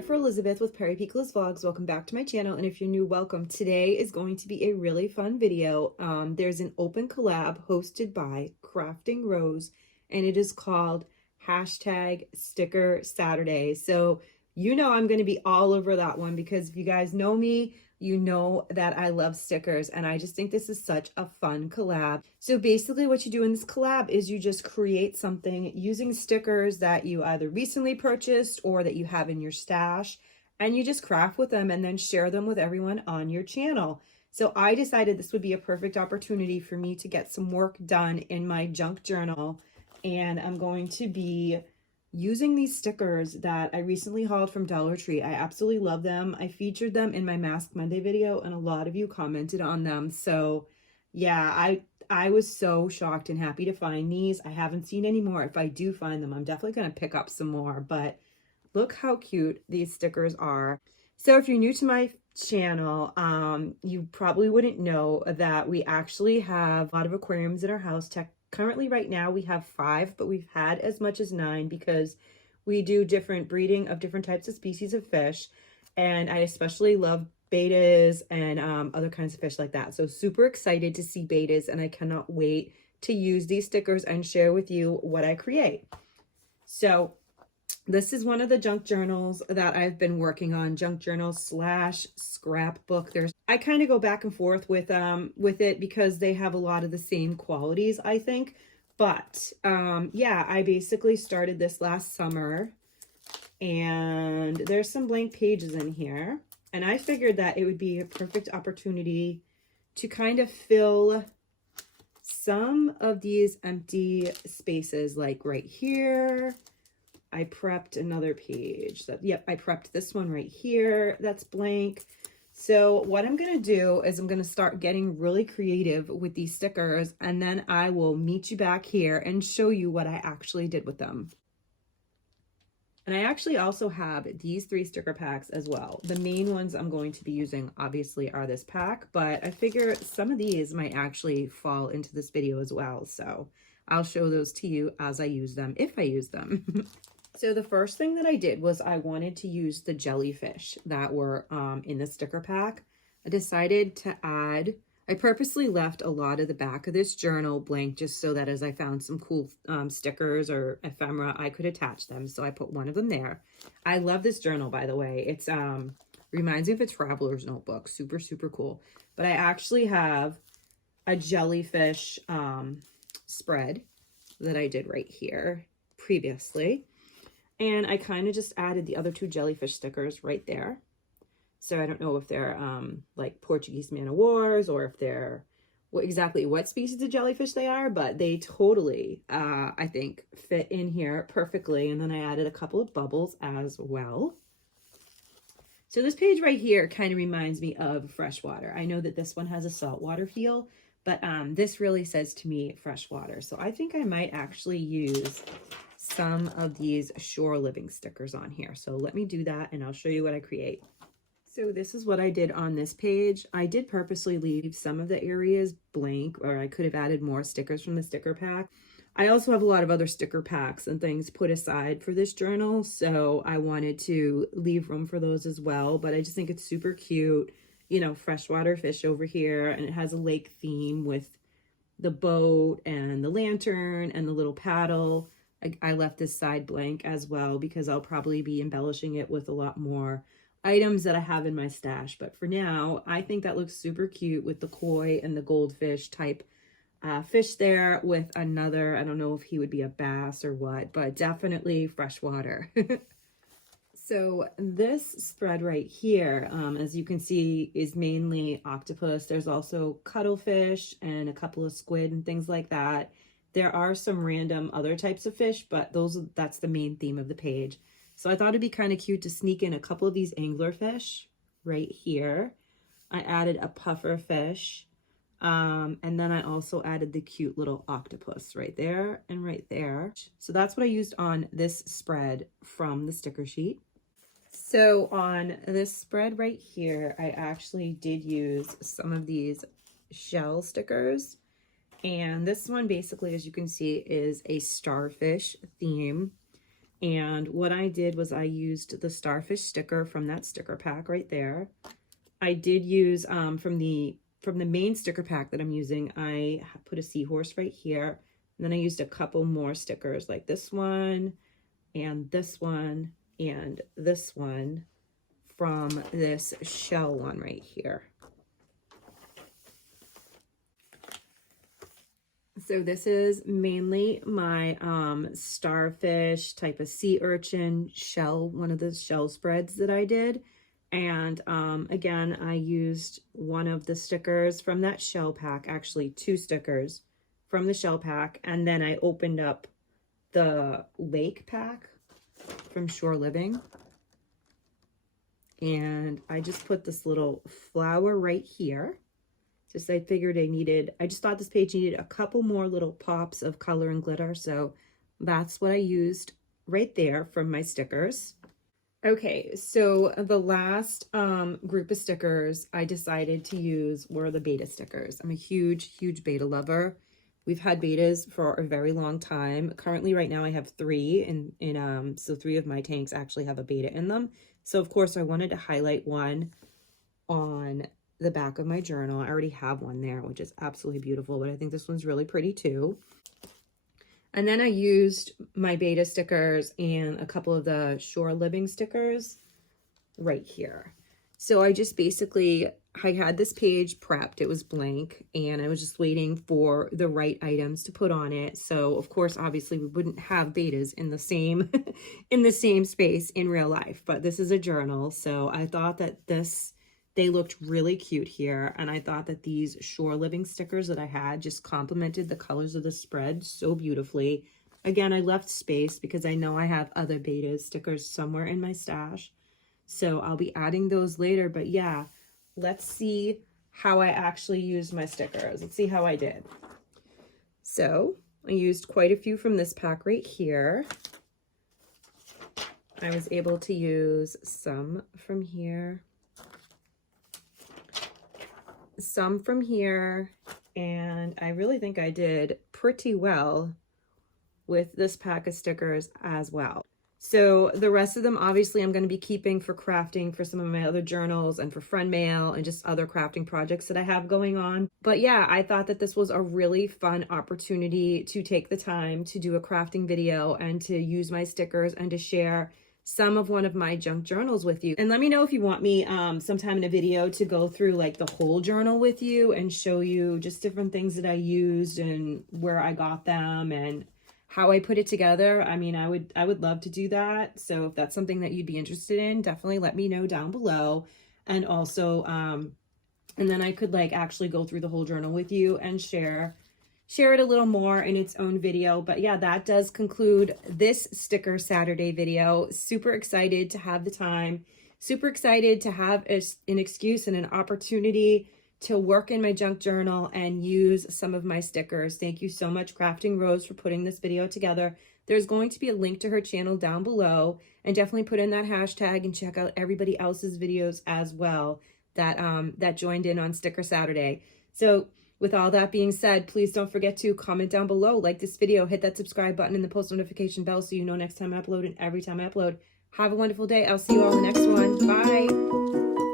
Jennifer Elizabeth with Perry Pickles Vlogs. Welcome back to my channel, and if you're new, welcome. Today is going to be a really fun video. There's an open collab hosted by Crafting Rose, and it is called #StickerSaturday. So you know I'm going to be all over that one because if you guys know me, you know that I love stickers, and I just think this is such a fun collab. So basically what you do in this collab is you just create something using stickers that you either recently purchased or that you have in your stash, and you just craft with them and then share them with everyone on your channel. So I decided this would be a perfect opportunity for me to get some work done in my junk journal, and I'm going to be using these stickers that I recently hauled from Dollar Tree. I absolutely love them. I featured them in my Mask Monday video and a lot of you commented on them. So yeah, I was so shocked and happy to find these. I haven't seen any more. If I do find them, I'm definitely going to pick up some more, but look how cute these stickers are. So if you're new to my channel, you probably wouldn't know that we actually have a lot of aquariums in our house. Currently right now we have 5, but we've had as much as 9 because we do different breeding of different types of species of fish. And I especially love betas and other kinds of fish like that. So super excited to see betas, and I cannot wait to use these stickers and share with you what I create. So this is one of the junk journals that I've been working on, junk journal / scrapbook. I kind of go back and forth with it because they have a lot of the same qualities, I think. But yeah, I basically started this last summer, and there's some blank pages in here, and I figured that it would be a perfect opportunity to kind of fill some of these empty spaces, like right here. I prepped another page. Yep, I prepped this one right here. That's blank. So what I'm going to do is I'm going to start getting really creative with these stickers, and then I will meet you back here and show you what I actually did with them. And I actually also have these 3 sticker packs as well. The main ones I'm going to be using obviously are this pack, but I figure some of these might actually fall into this video as well. So I'll show those to you as I use them, if I use them. So the first thing that I did was I wanted to use the jellyfish that were in the sticker pack. I decided to add, I purposely left a lot of the back of this journal blank just so that as I found some cool stickers or ephemera, I could attach them. So I put one of them there. I love this journal, by the way. It's reminds me of a traveler's notebook. Super, super cool. But I actually have a jellyfish spread that I did right here previously. And I kind of just added the other 2 jellyfish stickers right there. So I don't know if they're like Portuguese man of wars or if they're exactly what species of jellyfish they are, but they totally, I think, fit in here perfectly. And then I added a couple of bubbles as well. So this page right here kind of reminds me of freshwater. I know that this one has a saltwater feel, but this really says to me freshwater. So I think I might actually use some of these shore living stickers on here. So let me do that and I'll show you what I create. So this is what I did on this page. I did purposely leave some of the areas blank, or I could have added more stickers from the sticker pack. I also have a lot of other sticker packs and things put aside for this journal, so I wanted to leave room for those as well. But I just think it's super cute, you know, freshwater fish over here, and it has a lake theme with the boat and the lantern and the little paddle. I left this side blank as well because I'll probably be embellishing it with a lot more items that I have in my stash. But for now, I think that looks super cute with the koi and the goldfish type fish there with another, I don't know if he would be a bass or what, but definitely freshwater. So this spread right here, as you can see, is mainly octopus. There's also cuttlefish and a couple of squid and things like that. There are some random other types of fish, but that's the main theme of the page. So I thought it'd be kind of cute to sneak in a couple of these anglerfish right here. I added a puffer fish, and then I also added the cute little octopus right there and right there. So that's what I used on this spread from the sticker sheet. So on this spread right here, I actually did use some of these shell stickers. And this one basically, as you can see, is a starfish theme. And what I did was I used the starfish sticker from that sticker pack right there. I did use from the main sticker pack that I'm using, I put a seahorse right here. And then I used a couple more stickers like this one and this one and this one from this shell one right here. So this is mainly my starfish type of sea urchin shell, one of the shell spreads that I did. And again, I used one of the stickers from that shell pack, actually 2 stickers from the shell pack. And then I opened up the lake pack from Shore Living. And I just put this little flower right here. Just I figured I just thought this page needed a couple more little pops of color and glitter. So that's what I used right there from my stickers. Okay, so the last group of stickers I decided to use were the beta stickers. I'm a huge, huge beta lover. We've had betas for a very long time. Currently right now I have 3 so 3 of my tanks actually have a beta in them. So of course I wanted to highlight one on the back of my journal. I already have one there, which is absolutely beautiful, but I think this one's really pretty too. And then I used my beta stickers and a couple of the Shore Living stickers right here. So I just basically, I had this page prepped, it was blank, and I was just waiting for the right items to put on it. So of course, obviously we wouldn't have betas in the same, in the same space in real life, but this is a journal. So I thought that they looked really cute here. And I thought that these Shore Living stickers that I had just complemented the colors of the spread so beautifully. Again, I left space because I know I have other beta stickers somewhere in my stash. So I'll be adding those later. But yeah, let's see how I actually used my stickers. Let's see how I did. So I used quite a few from this pack right here. I was able to use some from here, some from here, and I really think I did pretty well with this pack of stickers as well. So the rest of them, obviously, I'm going to be keeping for crafting for some of my other journals and for friend mail and just other crafting projects that I have going on. But yeah, I thought that this was a really fun opportunity to take the time to do a crafting video and to use my stickers and to share some of one of my junk journals with you. And let me know if you want me sometime in a video to go through like the whole journal with you and show you just different things that I used and where I got them and how I put it together. I mean, I would love to do that. So if that's something that you'd be interested in, definitely let me know down below. And also, and then I could like actually go through the whole journal with you and share it a little more in its own video. But yeah, that does conclude this Sticker Saturday video. Super excited to have the time, super excited to have an excuse and an opportunity to work in my junk journal and use some of my stickers. Thank you so much, Crafting Rose, for putting this video together. There's going to be a link to her channel down below, and definitely put in that hashtag and check out everybody else's videos as well that that joined in on Sticker Saturday. So with all that being said, please don't forget to comment down below, like this video, hit that subscribe button and the post notification bell so you know next time I upload and every time I upload. Have a wonderful day. I'll see you all in the next one. Bye.